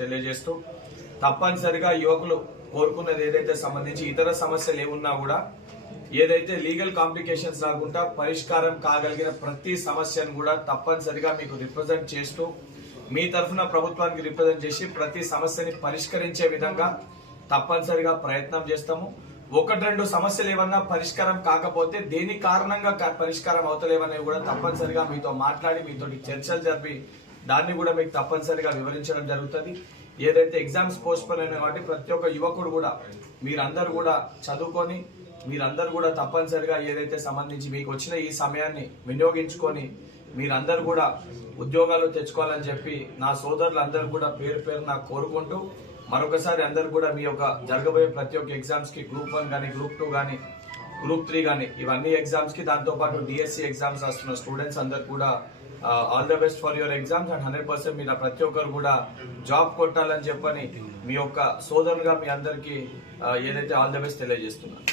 తెలియజేస్తూ తప్పనిసరిగా యువకులు కోరుకున్నది ఏదైతే సంబంధించి ఇతర సమస్యలు ఏమున్నా కూడా ఏదైతే లీగల్ కాంప్లికేషన్స్ రాకుండా పరిష్కారం కాగలిగిన ప్రతి సమస్యను కూడా తప్పనిసరిగా మీకు రిప్రజెంట్ చేస్తూ మీ తరఫున ప్రభుత్వానికి రిప్రజెంట్ చేసి ప్రతి సమస్యని పరిష్కరించే విధంగా తప్పనిసరిగా ప్రయత్నం చేస్తాము. ఒకటి రెండు సమస్యలు ఏమన్నా పరిష్కారం కాకపోతే దేని కారణంగా పరిష్కారం అవుతలేవనేవి కూడా తప్పనిసరిగా మీతో మాట్లాడి మీతో చర్చలు జరిపి దాన్ని కూడా మీకు తప్పనిసరిగా వివరించడం జరుగుతుంది. ఏదైతే ఎగ్జామ్స్ పోస్ట్పోన్ అయిన కాబట్టి ప్రతి ఒక్క యువకుడు కూడా మీరందరూ కూడా చదువుకొని మీరందరూ కూడా తప్పనిసరిగా ఏదైతే సంబంధించి మీకు వచ్చిన ఈ సమయాన్ని వినియోగించుకొని మీరందరూ కూడా ఉద్యోగాలు తెచ్చుకోవాలని చెప్పి నా సోదరులందరూ కూడా పేరు పేరు నాకు కోరుకుంటూ మరొకసారి అందరు కూడా మీ యొక్క జరగబోయే ప్రతి ఒక్క ఎగ్జామ్స్ కి గ్రూప్ 1 కానీ గ్రూప్ 2 కానీ గ్రూప్ 3 కానీ ఇవన్నీ ఎగ్జామ్స్ కి దాంతో పాటు డిఎస్సి ఎగ్జామ్స్ రాస్తున్న స్టూడెంట్స్ అందరు కూడా all the best for your exams and 100% మీరు ప్రతి ఒక్కరు కూడా జాబ్ కొట్టాలని చెప్పని మీ యొక్క సోదరులుగా మీ అందరికి ఏదైతే ఆల్ ద బెస్ట్ తెలియజేస్తున్నారు.